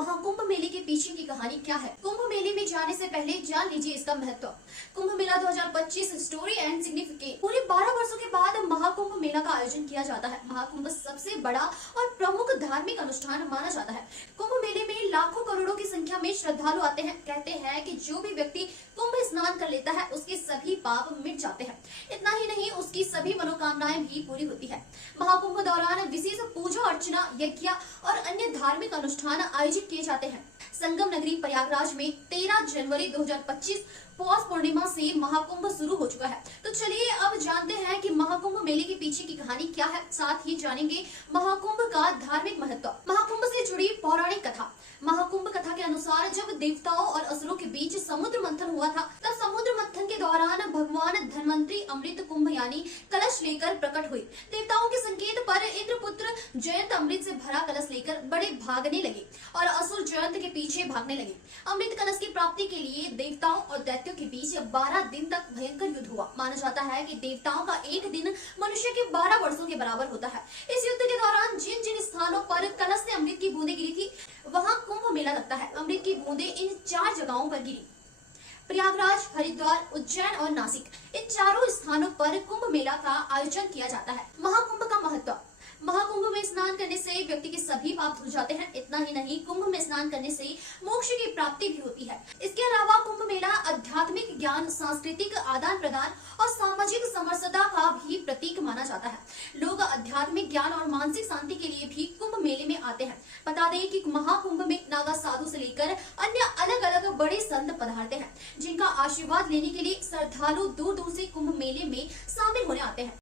महाकुंभ मेले के पीछे की कहानी क्या है? कुंभ मेले में जाने से पहले जान लीजिए इसका महत्व। Kumbh Mela 2025 story and significant. पूरे 12 वर्षों के बाद महाकुंभ मेला का आयोजन किया जाता है। महाकुंभ सबसे बड़ा और प्रमुख धार्मिक अनुष्ठान माना जाता है। कुंभ मेले में लाखों करोड़ों की संख्या में श्रद्धालु आते हैं। कहते हैं कि जो भी व्यक्ति कुंभ स्नान कर लेता है उसके सभी पाप मिट जाते हैं। इतना ही नहीं, उसकी सभी मनोकामनाएं भी पूरी होती है। महाकुंभ दौरान विशेष पूजा अर्चना, यज्ञ और अन्य धार्मिक अनुष्ठान आयोजित किए जाते हैं। संगम नगरी प्रयागराज में 13 जनवरी 2025 पौष पूर्णिमा से महाकुंभ शुरू हो चुका है। तो चलिए अब जानते हैं कि महाकुंभ मेले के पीछे की कहानी क्या है। साथ ही जानेंगे महाकुंभ का धार्मिक महत्व। महाकुंभ से जुड़ी पौराणिक कथा। महाकुंभ कथा के अनुसार जब देवताओं और असुरों के बीच समुद्र मंथन हुआ था, तब समुद्र मंथन के दौरान भगवान धन्वंतरी अमृत कुंभ यानी कलश लेकर प्रकट हुए। देवताओं के संकेत पर इंद्रपुत्र जयंत अमृत से भरा कलश लेकर बड़े भागने लगे और असुर जयंत के पीछे भागने लगे। अमृत कलश की प्राप्ति के लिए देवताओं और दैत्यों के बीच 12 दिन तक भयंकर युद्ध हुआ। माना जाता है कि देवताओं का एक दिन मनुष्य के 12 वर्षों के बराबर होता है। इस युद्ध के दौरान जिन जिन स्थानों पर कलश से अमृत की बूंदें गिरी थी, वहां कुंभ मेला लगता है। अमृत की बूंदें इन 4 जगहों पर गिरी: प्रयागराज, हरिद्वार, उज्जैन और नासिक। इन चारों स्थानों पर कुंभ मेला का आयोजन किया जाता है। महाकुंभ का महत्व। महाकुंभ में स्नान करने से व्यक्ति के सभी पाप धुल जाते हैं। इतना ही नहीं, कुंभ में स्नान करने से मोक्ष की प्राप्ति भी होती है। इसके अलावा कुंभ मेला आध्यात्मिक ज्ञान, सांस्कृतिक आदान प्रदान और सामाजिक समरसता का भी प्रतीक माना जाता है। लोग आध्यात्मिक ज्ञान और मानसिक शांति के लिए भी कुंभ मेले में आते हैं। बता दें कि महाकुंभ में नागा साधु से लेकर अन्य अलग अलग बड़े संत पधारते हैं, जिनका आशीर्वाद लेने के लिए श्रद्धालु दूर दूर से कुंभ मेले में शामिल होने आते हैं।